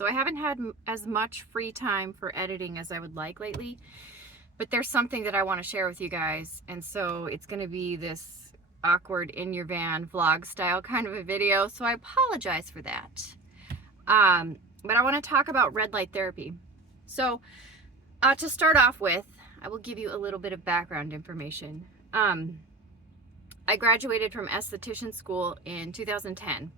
So I haven't had as much free time for editing as I would like lately, but there's something that I want to share with you guys. And so it's going to be this awkward in your van vlog style kind of a video. So I apologize for that. But I want to talk about red light therapy. So to start off with, I will give you a little bit of background information. I graduated from esthetician school in 2010.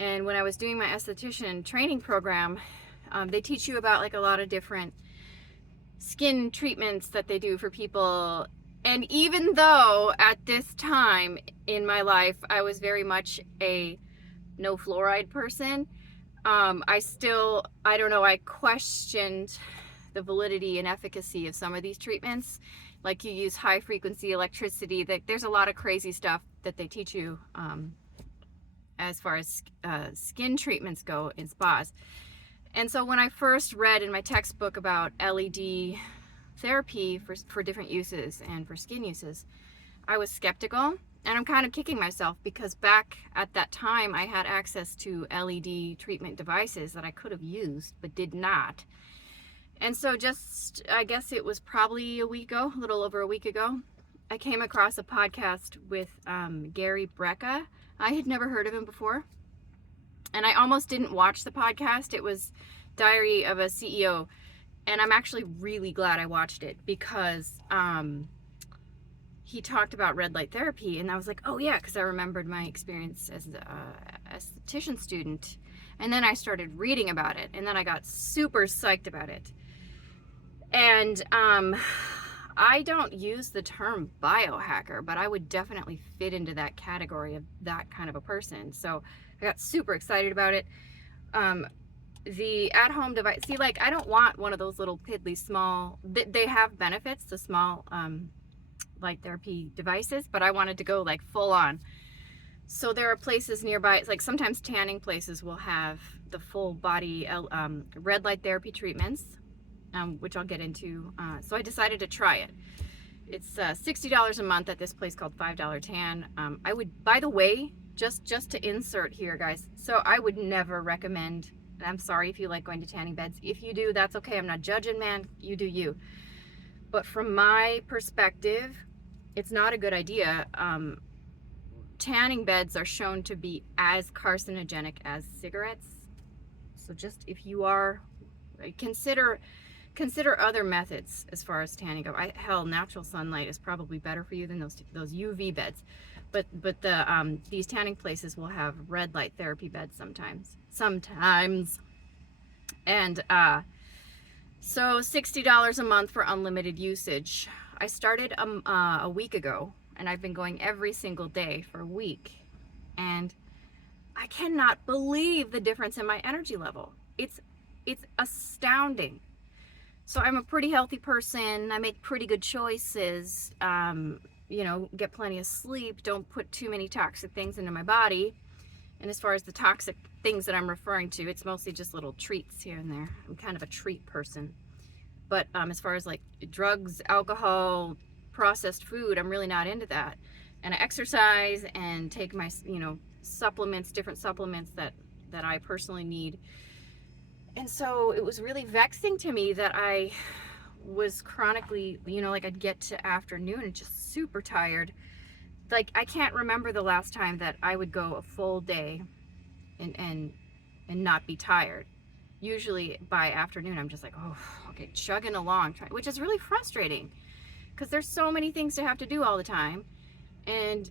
And when I was doing my esthetician training program, they teach you about like a lot of different skin treatments that they do for people. And even though at this time in my life, I was very much a no fluoride person, I don't know, I questioned the validity and efficacy of some of these treatments. Like, you use high frequency electricity, there's a lot of crazy stuff that they teach you as far as skin treatments go in spas. And so when I first read in my textbook about LED therapy for different uses and for skin uses, I was skeptical. And I'm kind of kicking myself because back at that time I had access to LED treatment devices that I could have used but did not. And so just, I guess it was probably a little over a week ago, I came across a podcast with Gary Brecka. I had never heard of him before. And I almost didn't watch the podcast. It was Diary of a CEO. And I'm actually really glad I watched it because he talked about red light therapy. And I was like, oh yeah, because I remembered my experience as an esthetician student. And then I started reading about it. And then I got super psyched about it. And I don't use the term biohacker, but I would definitely fit into that category of that kind of a person. So I got super excited about it. The at-home device, see, like, I don't want one of those little piddly small, they have benefits, the small light therapy devices, but I wanted to go like full on. So there are places nearby, it's like sometimes tanning places will have the full body red light therapy treatments, which I'll get into. So I decided to try it. It's $60 a month at this place called $5 Tan. I would, by the way, just to insert here, guys, so I would never recommend, and I'm sorry if you like going to tanning beds. If you do, that's okay. I'm not judging, man. You do you. But from my perspective, it's not a good idea. Tanning beds are shown to be as carcinogenic as cigarettes. So just, if you are, consider other methods as far as tanning go. Hell, natural sunlight is probably better for you than those UV beds. But these tanning places will have red light therapy beds sometimes. And so $60 a month for unlimited usage. I started a week ago, and I've been going every single day for a week. And I cannot believe the difference in my energy level. It's astounding. So I'm a pretty healthy person. I make pretty good choices. Get plenty of sleep. Don't put too many toxic things into my body. And as far as the toxic things that I'm referring to, it's mostly just little treats here and there. I'm kind of a treat person. But as far as like drugs, alcohol, processed food, I'm really not into that. And I exercise and take my, supplements, different supplements that I personally need. And so it was really vexing to me that I was chronically, like I'd get to afternoon and just super tired. Like, I can't remember the last time that I would go a full day and not be tired. Usually by afternoon, I'm just like, oh, okay, chugging along, which is really frustrating because there's so many things to have to do all the time. And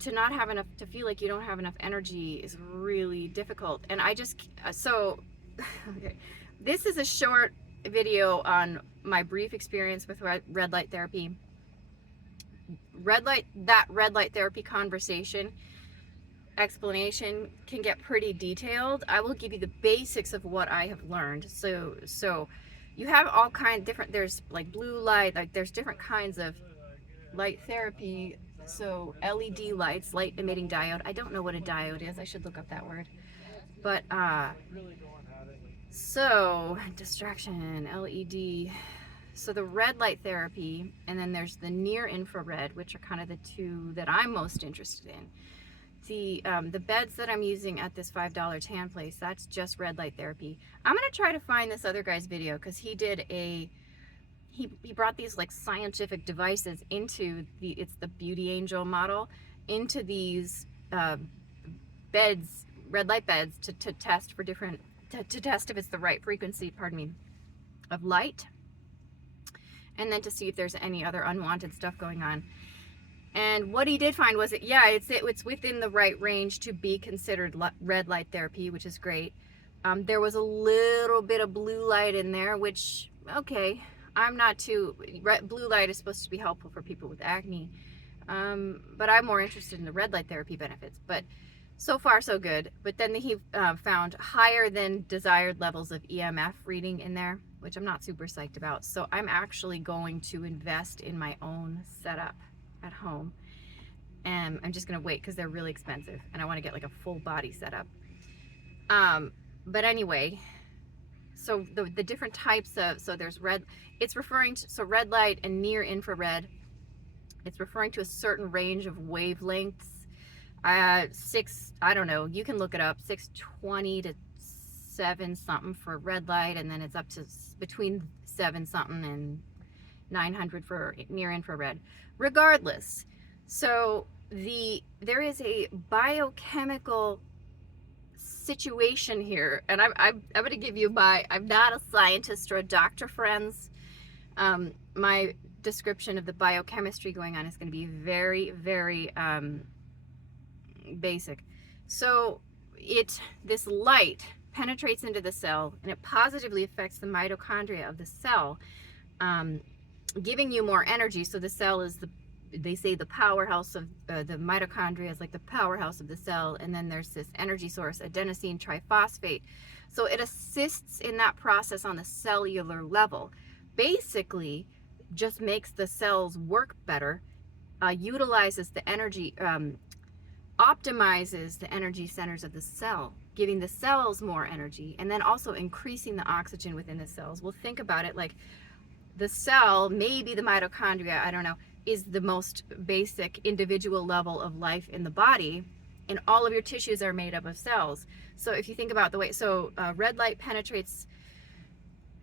to not have enough, to feel like you don't have enough energy is really difficult. And I just, okay. This is a short video on my brief experience with red light therapy. Red light therapy conversation explanation can get pretty detailed. I will give you the basics of what I have learned. So you have all kinds different, there's like blue light, like there's different kinds of light therapy. So LED lights, light emitting diode. I don't know what a diode is. I should look up that word. But so distraction, LED. So the red light therapy, and then there's the near infrared, which are kind of the two that I'm most interested in. the beds that I'm using at this $5 tan place, that's just red light therapy. I'm gonna try to find this other guy's video because he did he brought these like scientific devices into it's the Beauty Angel model, into these beds, red light beds, to test for different, to test if it's the right frequency, pardon me, of light, and then to see if there's any other unwanted stuff going on. And what he did find was that, yeah, it's within the right range to be considered red light therapy, which is great. There was a little bit of blue light in there, which, okay, I'm not too, blue light is supposed to be helpful for people with acne, but I'm more interested in the red light therapy benefits. But so far so good. But then he found higher than desired levels of EMF reading in there, which I'm not super psyched about. So I'm actually going to invest in my own setup at home, and I'm just gonna wait because they're really expensive and I want to get like a full body setup. But anyway, so the different types of, so there's red, it's referring to, so red light and near infrared, it's referring to a certain range of wavelengths. I don't know, you can look it up, 620 to 7 something for red light, and then it's up to between 7 something and 900 for near infrared. Regardless, so there is a biochemical situation here, and I'm going to give you I'm not a scientist or a doctor, friends. My description of the biochemistry going on is going to be very, very basic. So this light penetrates into the cell, and it positively affects the mitochondria of the cell, giving you more energy. So the cell is they say the powerhouse of the mitochondria is like the powerhouse of the cell, and then there's this energy source, adenosine triphosphate. So it assists in that process on the cellular level. Basically, just makes the cells work better, utilizes the energy, optimizes the energy centers of the cell, giving the cells more energy, and then also increasing the oxygen within the cells. Well, think about it like the cell, maybe the mitochondria, I don't know, is the most basic individual level of life in the body, and all of your tissues are made up of cells. So if you think about the way, so red light penetrates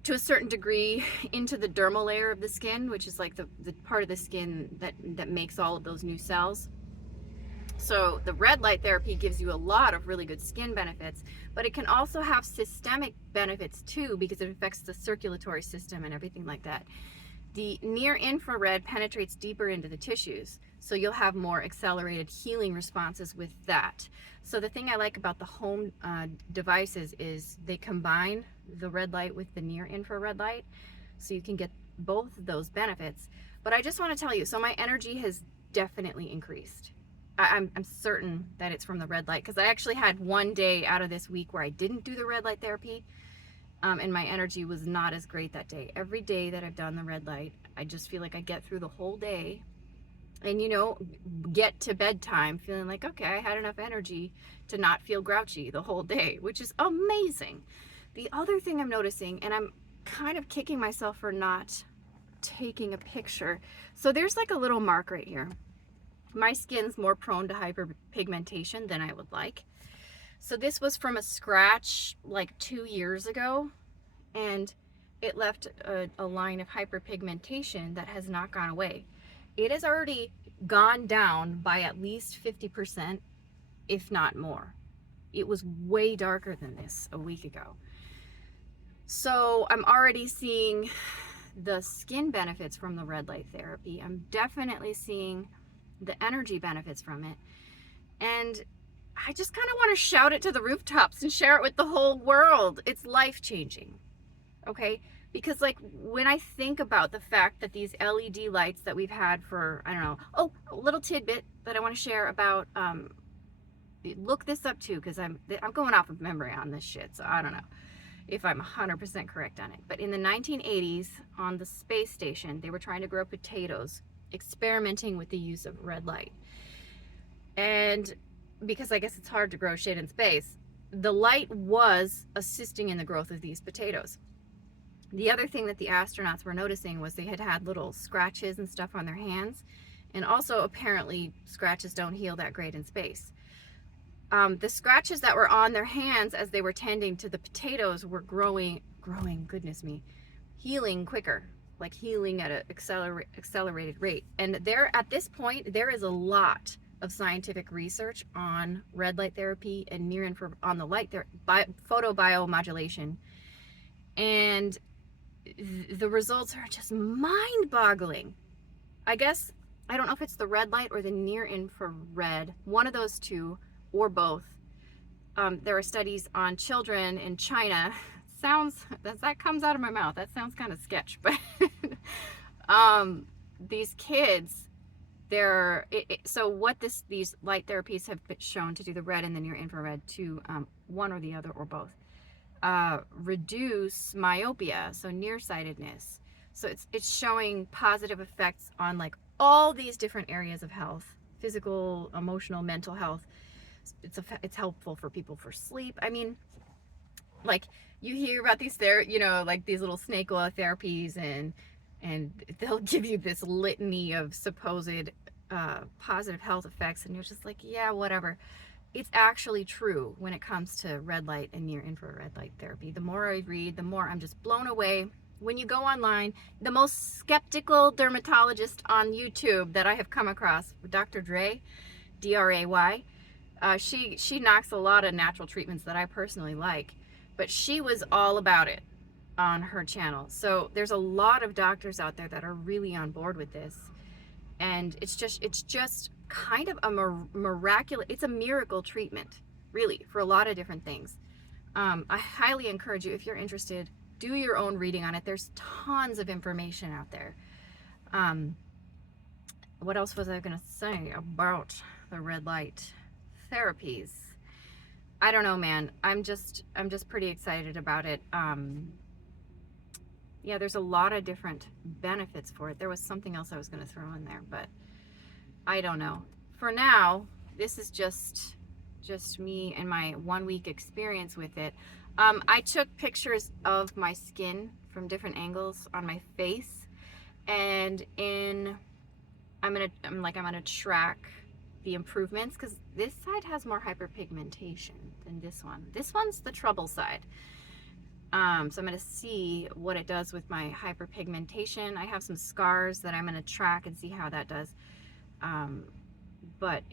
to a certain degree into the dermal layer of the skin, which is like the part of the skin that makes all of those new cells. So the red light therapy gives you a lot of really good skin benefits, but it can also have systemic benefits too, because it affects the circulatory system and everything like that. The near infrared penetrates deeper into the tissues, so you'll have more accelerated healing responses with that. So the thing I like about the home devices is they combine the red light with the near infrared light, so you can get both of those benefits. But I just want to tell you, so my energy has definitely increased. I'm certain that it's from the red light, because I actually had one day out of this week where I didn't do the red light therapy, and my energy was not as great that day. Every day that I've done the red light, I just feel like I get through the whole day and, you know, get to bedtime feeling like, okay, I had enough energy to not feel grouchy the whole day, which is amazing. The other thing I'm noticing, and I'm kind of kicking myself for not taking a picture, so there's like a little mark right here. My skin's more prone to hyperpigmentation than I would like. So this was from a scratch like 2 years ago, and it left a line of hyperpigmentation that has not gone away. It has already gone down by at least 50%, if not more. It was way darker than this a week ago. So I'm already seeing the skin benefits from the red light therapy. I'm definitely seeing the energy benefits from it. And I just kind of want to shout it to the rooftops and share it with the whole world. It's life-changing, okay? Because like when I think about the fact that these LED lights that we've had for, I don't know, oh, a little tidbit that I want to share about, look this up too, because I'm going off of memory on this shit, so I don't know if I'm 100% correct on it. But in the 1980s on the space station, they were trying to grow potatoes, experimenting with the use of red light. And because I guess it's hard to grow shit in space, the light was assisting in the growth of these potatoes. The other thing that the astronauts were noticing was they had little scratches and stuff on their hands, and also apparently scratches don't heal that great in space. The scratches that were on their hands as they were tending to the potatoes were growing, goodness me, healing quicker, like healing at an accelerated rate. And there, at this point, there is a lot of scientific research on red light therapy and near infrared, on the light photobiomodulation, and the results are just mind-boggling. I guess, I don't know if it's the red light or the near infrared, one of those two, or both. There are studies on children in China. That comes out of my mouth, that sounds kind of sketch, but these kids, so what these light therapies have been shown to do, the red and the near infrared, to one or the other or both, reduce myopia, so nearsightedness. So it's showing positive effects on like all these different areas of health: physical, emotional, mental health. It's helpful for people for sleep. I mean, like, you hear about these like these little snake oil therapies, and they'll give you this litany of supposed positive health effects, and you're just like, yeah, whatever. It's actually true when it comes to red light and near infrared light therapy. The more I read, the more I'm just blown away. When you go online, the most skeptical dermatologist on YouTube that I have come across, Dr. Dray, D-R-A-Y, she knocks a lot of natural treatments that I personally like, but she was all about it on her channel. So there's a lot of doctors out there that are really on board with this, and it's just kind of a miraculous, it's a miracle treatment, really, for a lot of different things. I highly encourage you, if you're interested, do your own reading on it. There's tons of information out there. What else was I gonna say about the red light therapies? I don't know, man. I'm just pretty excited about it. Yeah, there's a lot of different benefits for it. There was something else I was going to throw in there, but I don't know. For now, this is just me and my 1 week experience with it. I took pictures of my skin from different angles on my face, and I'm gonna track the improvements, because this side has more hyperpigmentation than this one. This one's the trouble side. So I'm going to see what it does with my hyperpigmentation. I have some scars that I'm going to track and see how that does. But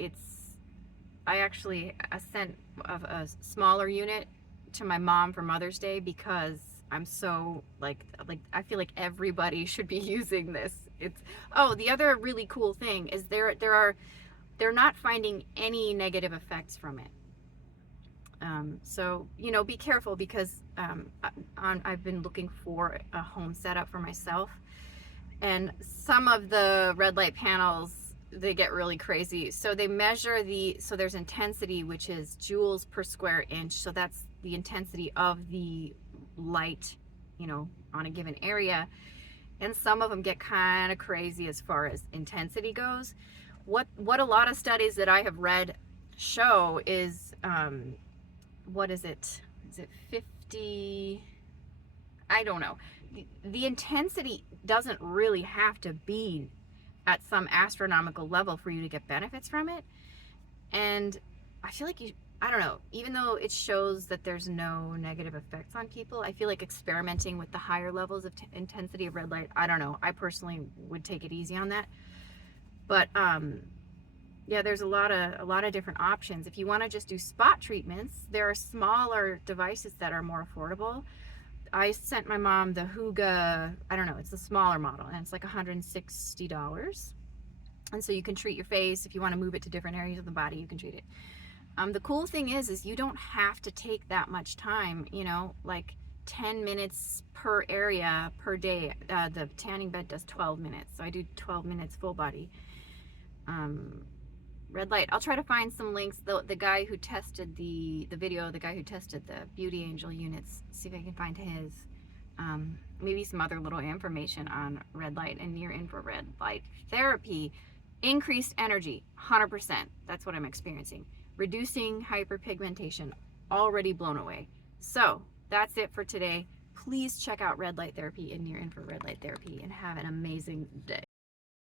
I actually sent a smaller unit to my mom for Mother's Day, because I'm so like I feel like everybody should be using this. The other really cool thing is they're not finding any negative effects from it. So, be careful, because I've been looking for a home setup for myself, and some of the red light panels, they get really crazy. So they measure so there's intensity, which is joules per square inch. So that's the intensity of the light, on a given area. And some of them get kind of crazy as far as intensity goes. What a lot of studies that I have read show is, what is it? Is it 50? I don't know. The intensity doesn't really have to be at some astronomical level for you to get benefits from it. And I feel like I don't know, even though it shows that there's no negative effects on people, I feel like experimenting with the higher levels of intensity of red light, I don't know. I personally would take it easy on that. But yeah, there's a lot of different options. If you want to just do spot treatments, there are smaller devices that are more affordable. I sent my mom the Huga, I don't know, it's the smaller model, and it's like $160. And so you can treat your face. If you want to move it to different areas of the body, you can treat it. The cool thing is you don't have to take that much time, like 10 minutes per area per day. The tanning bed does 12 minutes, so I do 12 minutes full body. Red light, I'll try to find some links. The guy who tested the guy who tested the Beauty Angel units, see if I can find his. Maybe some other little information on red light and near infrared light therapy. Increased energy, 100%. That's what I'm experiencing. Reducing hyperpigmentation, already blown away. So that's it for today. Please check out red light therapy and near infrared light therapy, and have an amazing day.